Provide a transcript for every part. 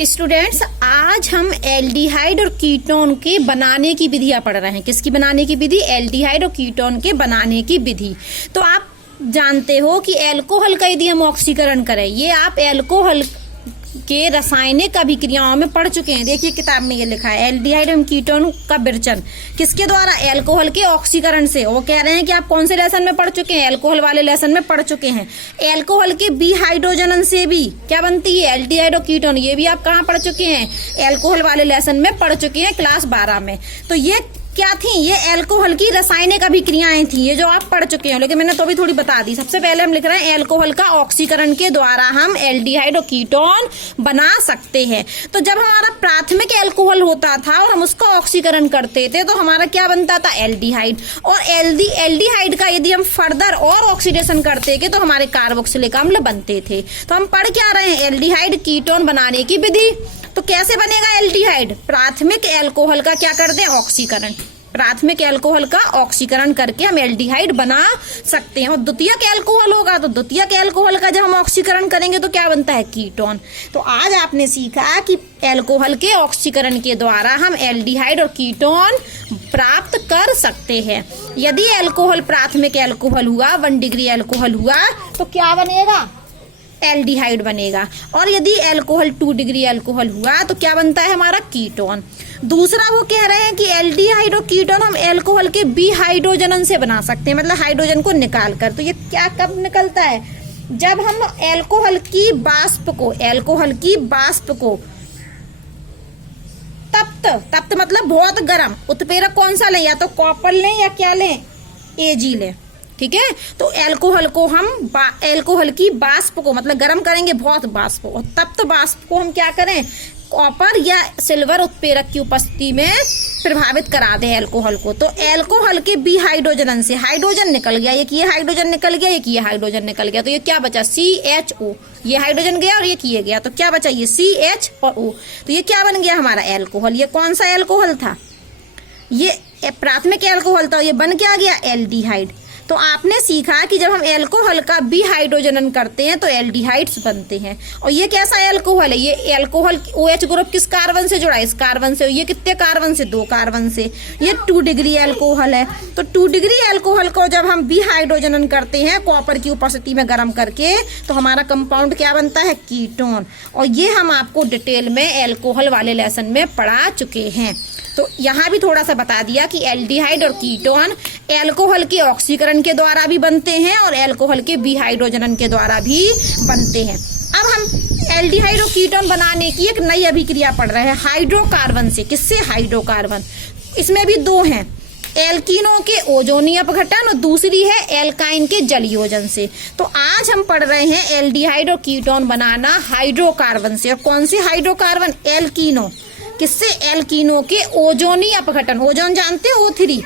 Students, आज हम aldehyde और कीटोन के बनाने की विधियां पढ़ रहे हैं। किसकी बनाने की विधि? एल्डिहाइड और कीटोन के बनाने की विधि। तो आप जानते हो कि अल्कोहल का यदि हम ऑक्सीकरण करें, ये आप अल्कोहल के रासायनिक अभिक्रियाओं में पढ़ चुके हैं। देखिए किताब में ये लिखा है एल्डिहाइड एवं कीटोन का विरचन किसके द्वारा? अल्कोहल के ऑक्सीकरण से। वो कह रहे हैं कि आप कौन से लेसन में पढ़ चुके हैं? अल्कोहल वाले लेसन में पढ़ चुके हैं। अल्कोहल के बी हाइड्रोजन से भी क्या बनती है? एल्डिहाइड और कीटोन। ये भी आप कहाँ पढ़ चुके हैं? अल्कोहल वाले लेसन में पढ़ चुके हैं, क्लास 12 में। तो ये क्या थी? ये अल्कोहल की रासायनिक अभिक्रियाएं थी, ये जो आप पढ़ चुके हैं, लेकिन मैंने तो भी थोड़ी बता दी। सबसे पहले हम लिख रहे हैं अल्कोहल का ऑक्सीकरण के द्वारा हम एल्डिहाइड और कीटोन बना सकते हैं। तो जब हमारा प्राथमिक अल्कोहल होता था और हम उसका ऑक्सीकरण करते थे तो हमारा क्या बनता था? एल्डिहाइड। और एल्डिहाइड का यदि हम फर्दर और ऑक्सीडेशन करते थे तो हमारे कार्बोक्सिलिक अम्ल बनते थे। तो हम पढ़ क्या रहे हैं? एल्डिहाइड कीटोन बनाने की विधि। तो कैसे बनेगा एल्डिहाइड? प्राथमिक अल्कोहल का क्या कर दें? ऑक्सीकरण। प्राथमिक अल्कोहल का ऑक्सीकरण करके हम एल्डिहाइड बना सकते हैं। और द्वितीयक अल्कोहल होगा तो द्वितीयक अल्कोहल का जब हम ऑक्सीकरण करेंगे तो क्या बनता है? कीटोन। तो आज आपने सीखा कि अल्कोहल के ऑक्सीकरण के द्वारा हम एल्डिहाइड और कीटोन प्राप्त कर सकते हैं। यदि अल्कोहल प्राथमिक अल्कोहल हुआ, 1 डिग्री अल्कोहल हुआ, तो क्या बनेगा? एल्डिहाइड बनेगा। और यदि अल्कोहल 2 डिग्री अल्कोहल हुआ तो क्या बनता है हमारा? कीटोन। दूसरा वो कह रहे हैं कि एल्डिहाइड और कीटोन हम अल्कोहल के बी हाइड्रोजन से बना सकते हैं, मतलब हाइड्रोजन को निकाल कर। तो ये क्या कब निकलता है? जब हम अल्कोहल की बाष्प को तप्त मतलब बहुत गर्म उत्प्रेरक कौन सा लें? या तो कॉपर लें या क्या लें? एजी लें। ठीक है। तो अल्कोहल को हम अल्कोहल की बाष्प को मतलब गर्म करेंगे, बहुत बाष्प, और तप्त बाष्प को हम क्या करें? कॉपर या सिल्वर उत्प्रेरक की उपस्थिति में प्रभावित करा दे अल्कोहल को। तो अल्कोहल के बी हाइड्रोजन से हाइड्रोजन निकल गया, एक ये हाइड्रोजन निकल गया, एक ये हाइड्रोजन निकल गया, तो ये क्या बचा? CHO। ये हाइड्रोजन गया और ये किए गया, तो क्या बचा? ये CH और O। तो ये क्या बन गया हमारा? अल्कोहल। ये कौन सा अल्कोहल था? ये प्राथमिक अल्कोहल था, ये बन क्या गया? एल्डिहाइड। तो आपने सीखा कि जब हम अल्कोहल का बी हाइड्रोजन करते हैं तो एल्डिहाइड्स बनते हैं। और ये कैसा अल्कोहल है? ये अल्कोहल OH ग्रुप किस कार्बन से जुड़ा है? इस कार्बन से। ये कितने कार्बन से? 2 कार्बन से। ये 2 डिग्री अल्कोहल है। तो 2 डिग्री अल्कोहल को जब हम बी हाइड्रोजन करते हैं कॉपर की उपस्थिति में गर्म करके तो हमारा कंपाउंड क्या बनता है? कीटोन। और ये हम आपको डिटेल में अल्कोहल वाले लेसन में पढ़ा चुके हैं। तो यहाँ भी थोड़ा सा बता दिया कि एल्डिहाइड और कीटोन अल्कोहल के ऑक्सीकरण के द्वारा भी बनते हैं और अल्कोहल के बी हाइड्रोजन के द्वारा भी बनते हैं। अब हम एल्डिहाइड और कीटोन बनाने की एक नई अभिक्रिया पढ़ रहे हैं हाइड्रोकार्बन से। किससे? हाइड्रोकार्बन। इसमें भी 2 हैं, एल्कीनों के ओजोनी अपघटन और दूसरी है एल्काइन के जलयोजन से। तो आज हम पढ़ रहे हैं एल्डिहाइड और कीटोन बनाना हाइड्रोकार्बन से। और कौन से हाइड्रोकार्बन? एल्कीनो। किससे? एल्कीनो के ओजोनी अपघटन। ओजोन जानते हो? O3।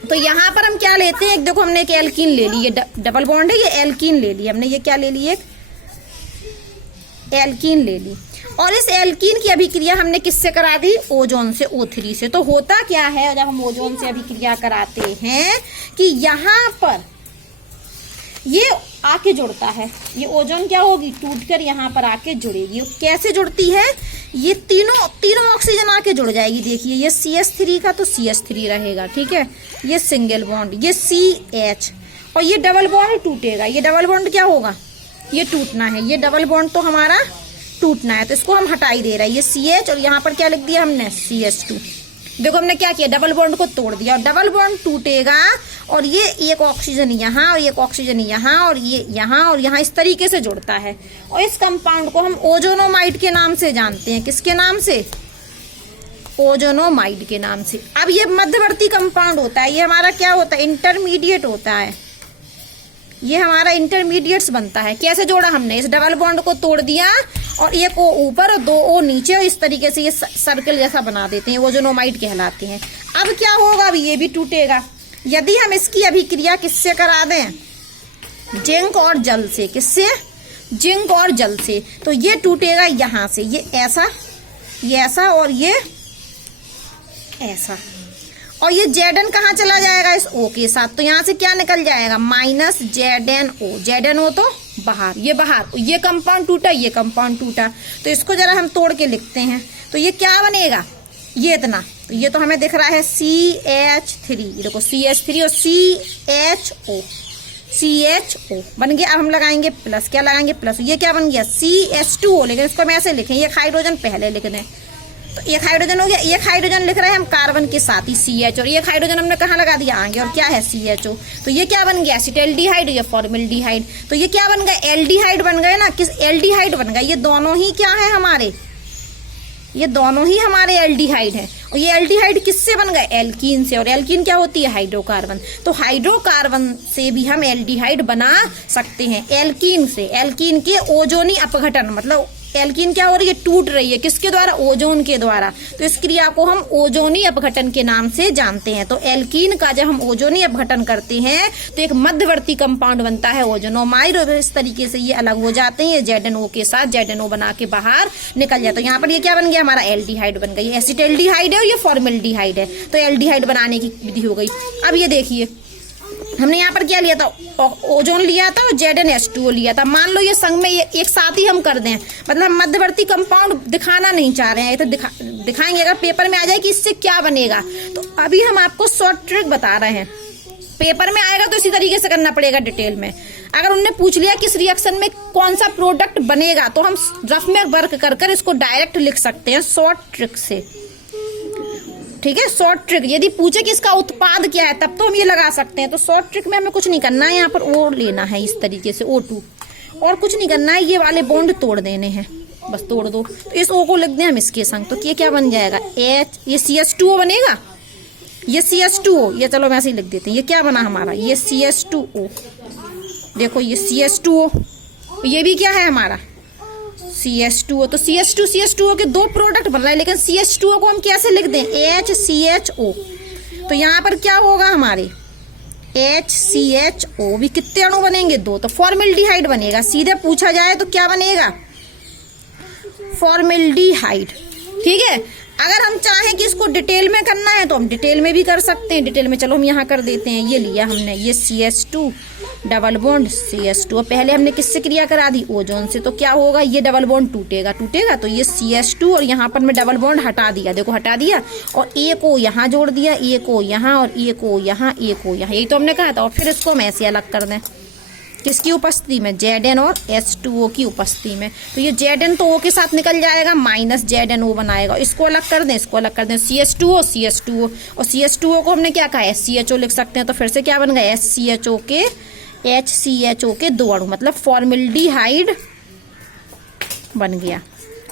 तो यहाँ पर हम क्या लेते हैं? एक देखो, हमने एक एल्कीन ले ली, ये डबल बॉन्ड है, ये एल्कीन ले ली हमने। ये क्या ले ली? एक एल्कीन ले ली। और इस एल्कीन की अभिक्रिया हमने किससे करा दी? ओजोन से, O3 से। तो होता क्या है जब हम ओजोन से अभिक्रिया कराते हैं कि यहाँ पर ये आके जुड़ता है, ये ओजोन क्या होगी? टूटकर यहाँ पर आके जुड़ेगी। कैसे जुड़ती है? ये तीनों ऑक्सीजन आके जुड़ जाएगी। देखिए ये CH3 का तो CH3 रहेगा, ठीक है, ये सिंगल बॉन्ड, ये CH, और ये डबल बॉन्ड टूटेगा। ये डबल बॉन्ड क्या होगा? ये टूटना है। ये डबल बॉन्ड तो हमारा टूटना है, तो इसको हम हटाई दे रहे हैं। ये CH और यहाँ पर क्या लिख दिया हमने? CH2। देखो हमने क्या किया? डबल बॉन्ड को तोड़ दिया और डबल बॉन्ड टूटेगा और ये एक ऑक्सीजन यहाँ और एक ऑक्सीजन यहाँ और ये यहाँ और यहाँ इस तरीके से जुड़ता है। और इस कंपाउंड को हम ओजोनोमाइड के नाम से जानते हैं। किसके नाम से? ओजोनोमाइड के नाम से। अब ये मध्यवर्ती कंपाउंड होता है, ये हमारा क्या होता है? इंटरमीडिएट होता है। ये हमारा इंटरमीडिएट्स बनता है। कैसे जोड़ा हमने? इस डबल बॉन्ड को तोड़ दिया और एक O ऊपर और 2 O नीचे, और इस तरीके से ये सर्कल जैसा बना देते हैं, ओजोनोमाइड कहलाते हैं। अब क्या होगा? अब ये भी टूटेगा। यदि हम इसकी अभिक्रिया किससे करा दें? जिंक और जल से। किससे? जिंक और जल से। तो ये टूटेगा यहाँ से, ये ऐसा, ये ऐसा और ये ऐसा। और ये Zn कहाँ चला जाएगा? इस O के साथ। तो यहाँ से क्या निकल जाएगा? -ZnO। ZnO तो बाहर, ये कंपाउंड टूटा, ये कंपाउंड टूटा। तो इसको जरा हम तोड़ के लिखते हैं। तो ये क्या बनेगा, ये इतना, तो ये तो हमें दिख रहा है CH3, ये देखो CH3 और CHO बन गया। अब हम लगाएंगे प्लस, क्या लगाएंगे प्लस, ये क्या बन गया CH2O, लेकिन इसको हम ऐसे लिखें, ये हाइड्रोजन पहले लिख दें। तो एक हाइड्रोजन हो गया, एक हाइड्रोजन लिख रहे हैं हम कार्बन के साथ ही CH, और एक हाइड्रोजन हमने कहाँ लगा दिया, आगे, और क्या है CHO। तो ये क्या बन गया एसिटाल्डिहाइड, ये फॉर्मल्डिहाइड। तो ये क्या बन गया, एल्डिहाइड बन गए ना, किस एल्डिहाइड बन गया। ये दोनों ही क्या है हमारे, ये दोनों ही हमारे एल्डिहाइड है। और ये एल्डिहाइड किससे बन गए, एल्कीन से, और एल्कीन क्या होती है, हाइड्रोकार्बन। तो हाइड्रोकार्बन से भी हम एल्डिहाइड बना सकते हैं, एल्कीन से। एल्कीन के ओजोनी अपघटन, मतलब एल्कीन क्या हो रही है, टूट रही है, किसके द्वारा, ओजोन के द्वारा। तो इस क्रिया को हम ओजोनी अपघटन के नाम से जानते हैं। तो एल्कीन का जब हम ओजोनी अपघटन करते हैं तो एक मध्यवर्ती कंपाउंड बनता है ओजोनोमाइड, और इस तरीके से ये अलग हो जाते हैं, ये ZNO के साथ ZNO बना के बाहर निकल जाता है। तो यहाँ पर ये क्या बन गया, हमारा एल्डिहाइड बन गई, एसिटाल्डिहाइड है और ये फॉर्मल्डिहाइड है। तो एल्डिहाइड बनाने की विधि हो गई। अब ये देखिए, हमने यहाँ पर क्या लिया था, ओजोन लिया था और ZnH2O लिया था। मान लो ये संग में ये एक साथ ही हम कर दें, मतलब मध्यवर्ती कंपाउंड दिखाना नहीं चाह रहे हैं, तो दिखाएंगे अगर पेपर में आ जाए कि इससे क्या बनेगा। तो अभी हम आपको शॉर्ट ट्रिक बता रहे हैं, पेपर में आएगा तो इसी तरीके से करना पड़ेगा डिटेल में। अगर उन्होंने पूछ लिया किस रिएक्शन में कौन सा प्रोडक्ट बनेगा, तो हम रफ में वर्क कर इसको डायरेक्ट लिख सकते हैं शॉर्ट ट्रिक से, ठीक है। शॉर्ट ट्रिक यदि पूछे कि इसका उत्पाद क्या है, तब तो हम ये लगा सकते हैं। तो शॉर्ट ट्रिक में हमें कुछ नहीं करना है, यहाँ पर O लेना है इस तरीके से, O2, और कुछ नहीं करना है, ये वाले बॉन्ड तोड़ देने हैं, बस तोड़ दो। तो इस O को लिख दें हम इसके संग, तो ये क्या बन जाएगा H, ये CH2O बनेगा, ये CH2O, ये चलो वैसे ही लिख देते हैं। ये क्या बना हमारा, ये CH2O, देखो ये CH2O, ये भी क्या है हमारा CH2O। तो CH2O के दो प्रोडक्ट बन रहे हैं, लेकिन CH2O को हम कैसे लिख दें, HCHO। तो यहाँ पर क्या होगा हमारे HCHO, भी कितने अणु बनेंगे, दो, तो फॉर्मल्डिहाइड बनेगा। सीधे पूछा जाए तो क्या बनेगा, फॉर्मल्डिहाइड, ठीक है। अगर हम चाहें कि इसको डिटेल में करना है तो हम डिटेल में भी कर सकते हैं। डिटेल में चलो हम यहाँ कर देते हैं, ये लिया हमने, ये CH2 डबल बॉन्ड CH2, पहले हमने किससे क्रिया करा दी, ओजोन से। तो क्या होगा, ये डबल बॉन्ड टूटेगा, तो ये CH2, और यहाँ पर मैं डबल बॉन्ड हटा दिया, देखो हटा दिया, और A को यहाँ जोड़ दिया, A को यहाँ, और A को यहाँ, A को यहाँ, यही तो हमने कहा था। और फिर इसको हम ऐसे अलग कर दें, किसकी उपस्थिति में, Zn और H2O की उपस्थिति में। तो ये Zn तो O के साथ निकल जाएगा, माइनस ZnO बनाएगा। इसको अलग कर दें, इसको अलग कर दें, CH2O और CH2O को हमने क्या कहा, HCHO लिख सकते हैं। तो फिर से क्या बन गया, HCHO के दो अणु, मतलब फॉर्मल्डिहाइड बन गया।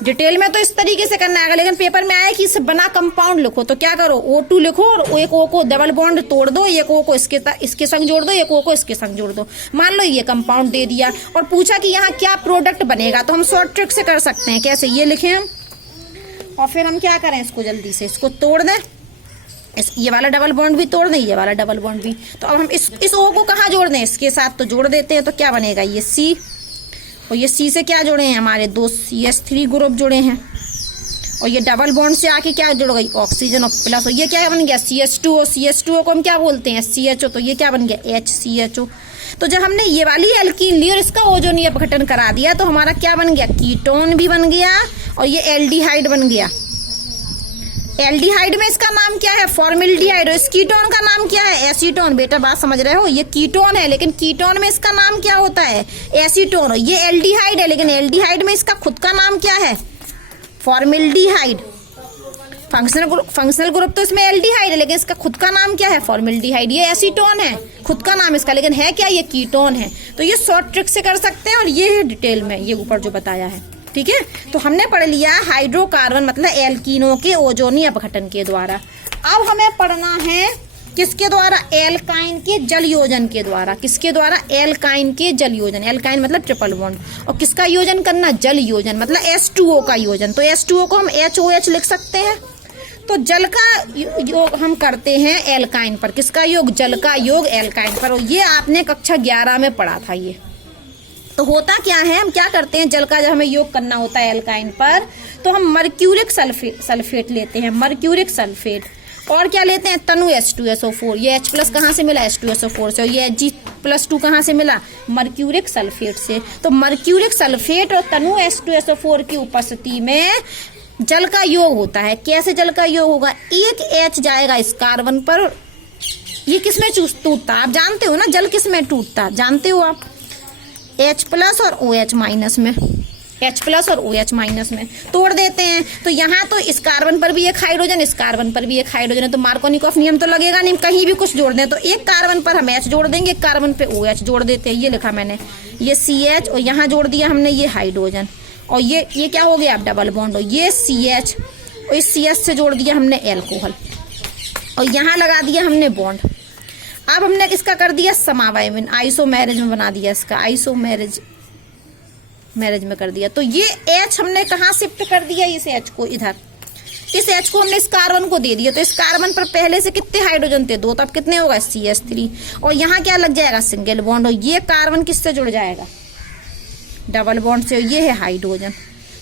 डिटेल में तो इस तरीके से करना है, लेकिन पेपर में आया कि इससे बना कंपाउंड लिखो, तो क्या करो, O2 लिखो और एक O को डबल बॉन्ड तोड़ दो, एक O को इसके संग जोड़ दो, एक O को इसके संग जोड़ दो। मान लो ये कंपाउंड दे दिया और पूछा कि यहाँ क्या प्रोडक्ट बनेगा, तो हम शॉर्ट ट्रिक से कर सकते हैं। कैसे, ये लिखें हम, और फिर हम क्या करें, इसको जल्दी से इसको तोड़ दें, ये वाला डबल बॉन्ड भी तोड़ दें, ये वाला डबल बॉन्ड भी। तो अब हम इस O को कहाँ जोड़ दें, इसके साथ तो जोड़ देते हैं। तो क्या बनेगा, ये C, और ये C से क्या जोड़े हैं, हमारे दो CH3 ग्रुप जुड़े हैं, और ये डबल बॉन्ड से आके क्या जुड़ गई, ऑक्सीजन और प्लस। और ये क्या बन गया, CH2O को हम क्या बोलते हैं, CHO। तो ये क्या बन गया, HCHO। तो जब हमने ये वाली एल्कीन ली और इसका ओजोनीय अपघटन करा दिया, तो हमारा क्या बन गया, कीटोन भी बन गया, और ये एल्डिहाइड बन गया। एल्डिहाइड में इसका नाम क्या है, फॉर्मल्डिहाइड, और इस कीटोन का नाम क्या है, एसीटोन। बेटा बात समझ रहे हो, ये कीटोन है, लेकिन कीटोन में इसका नाम क्या होता है, एसीटोन। ये एल्डिहाइड है, लेकिन एल्डिहाइड में इसका खुद का नाम क्या है, फॉर्मल्डिहाइड। फंक्शनल ग्रुप तो इसमें एल्डिहाइड है, लेकिन इसका खुद का नाम क्या है, फॉर्मल्डिहाइड। ये एसीटोन है, खुद का नाम इसका, लेकिन है क्या, ये कीटोन है। तो ये शॉर्ट ट्रिक से कर सकते हैं, और ये है डिटेल में, ये ऊपर जो बताया है, ठीक है। तो हमने पढ़ लिया हाइड्रोकार्बन मतलब एल्कीनों के ओजोनी अपघटन के द्वारा। अब हमें पढ़ना है किसके द्वारा, एल्काइन के जल योजन के द्वारा। किसके द्वारा, एल्काइन के जल योजन। एल्काइन मतलब ट्रिपल बॉन्ड, और किसका योजन करना, जल योजन मतलब H2O का योजन। तो H2O को हम HOH लिख सकते हैं। तो जल का योग हम करते हैं एल्काइन पर, किसका योग, जल का योग एल्काइन पर। और ये आपने कक्षा 11 में पढ़ा था। ये तो होता क्या है, हम क्या करते हैं, जल का जब हमें योग करना होता है एल्काइन पर, तो हम मर्क्यूरिक सल्फेट लेते हैं, मर्क्यूरिक सल्फेट। और क्या लेते हैं, तनु H2SO4, ये H प्लस कहाँ से मिला, H2SO4 से, और ये Hg+2 कहाँ से मिला, मर्क्यूरिक सल्फेट से। तो मर्क्यूरिक सल्फेट और तनु H2SO4 की उपस्थिति में जल का योग होता है। कैसे जल का योग होगा, एक H जाएगा इस कार्बन पर, ये किसमें टूटता, आप जानते हो ना जल किसमें टूटता, जानते हो आप, H प्लस और OH माइनस में, H प्लस और OH माइनस में तोड़ देते हैं। तो यहाँ तो इस कार्बन पर भी एक हाइड्रोजन, इस कार्बन पर भी एक हाइड्रोजन है, तो मार्कोनिकॉफ नियम तो लगेगा नहीं, कहीं भी कुछ जोड़ दें तो एक कार्बन पर हम H जोड़ देंगे, एक कार्बन पे OH जोड़ देते हैं, ये लिखा मैंने, ये CH और यहाँ जोड़ दिया हमने ये हाइड्रोजन, और ये क्या हो गया, अब डबल बॉन्ड, और ये CH और इस CH से जोड़ दिया हमने एल्कोहल, और यहाँ लगा दिया हमने बॉन्ड। अब हमने इसका कर दिया समावयवन, आइसोमेरेज में बना दिया, इसका आइसोमेरेज में कर दिया। तो ये H हमने कहाँ शिफ्ट कर दिया, इस H को इधर, इस H को हमने इस कार्बन को दे दिया। तो इस कार्बन पर पहले से कितने हाइड्रोजन थे, 2, तब कितने होगा, CH3, और यहाँ क्या लग जाएगा, सिंगल बॉन्ड, और ये कार्बन किससे जुड़ जाएगा, डबल बॉन्ड से, ये है हाइड्रोजन।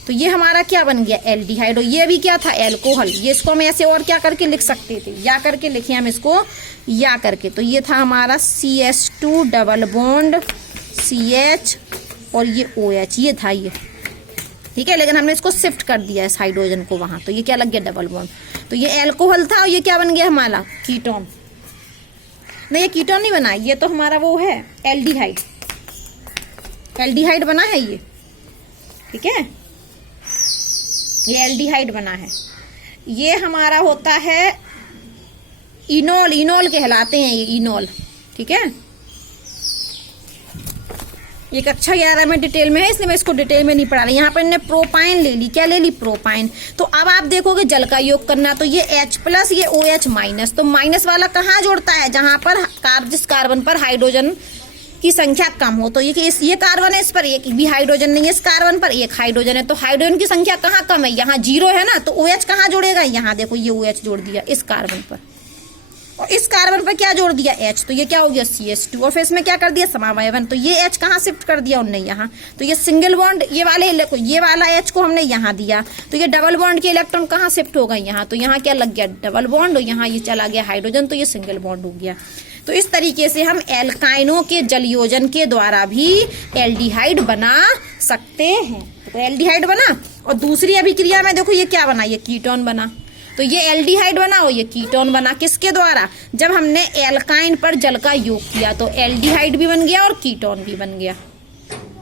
तो ये हमारा क्या बन गया, एल्डिहाइड, और ये भी क्या था, एल्कोहल। ये इसको हम ऐसे और क्या करके लिख सकते थे, या करके लिखे हम इसको, या करके। तो ये था हमारा CH2 डबल बॉन्ड CH और ये OH, ये था ये, ठीक है, लेकिन हमने इसको शिफ्ट कर दिया इस हाइड्रोजन को वहां, तो ये क्या लग गया, डबल बॉन्ड। तो ये एल्कोहल था और ये क्या बन गया हमारा, कीटोन। नहीं, ये कीटोन नहीं बना, ये तो हमारा वो है एल्डिहाइड, एल्डिहाइड बना है ये, ठीक है, ये एल्डिहाइड बना है। ये हमारा होता है इनोल, इनोल कहलाते हैं ये, इनोल, ठीक है। ये कक्षा 11 में डिटेल में है, इसलिए मैं इसको डिटेल में नहीं पढ़ा रही। यहाँ पर इन्हें प्रोपाइन ले ली, क्या ले ली, प्रोपाइन। तो अब आप देखोगे जल का योग करना, तो ये H प्लस, ये OH माइनस, तो माइनस वाला कहाँ जोड़ता है, जहां पर जिस कार्बन पर हाइड्रोजन की संख्या कम हो। तो ये कार्बन है, इस पर एक भी हाइड्रोजन नहीं है, इस कार्बन पर एक हाइड्रोजन है, तो हाइड्रोजन की संख्या कहाँ कम है, यहाँ 0 है ना, तो OH कहाँ जोड़ेगा, यहाँ देखो ये OH जोड़ दिया इस कार्बन पर, और इस कार्बन पर क्या जोड़ दिया, H, तो ये क्या हो गया, CH2, और फिर इसमें क्या कर दिया, समावयवन, तो ये H कहाँ शिफ्ट कर दिया उनने, यहाँ। तो ये सिंगल बॉन्ड, ये वाला H को हमने यहाँ दिया, तो ये डबल बॉन्ड के इलेक्ट्रॉन कहाँ शिफ्ट हो गए, यहाँ। तो यहाँ क्या लग गया, डबल बॉन्ड, और यहाँ ये चला गया हाइड्रोजन, तो ये सिंगल बॉन्ड हो गया। तो इस तरीके से हम एल्काइनों के जलयोजन के द्वारा भी एल्डिहाइड बना सकते हैं। तो एल्डिहाइड बना, और दूसरी अभिक्रिया में देखो ये क्या बना, ये कीटोन बना। तो ये एल्डिहाइड बना और ये कीटोन बना, किसके द्वारा, जब हमने एल्काइन पर जल का योग किया, तो एल्डिहाइड भी बन गया और कीटोन भी बन गया।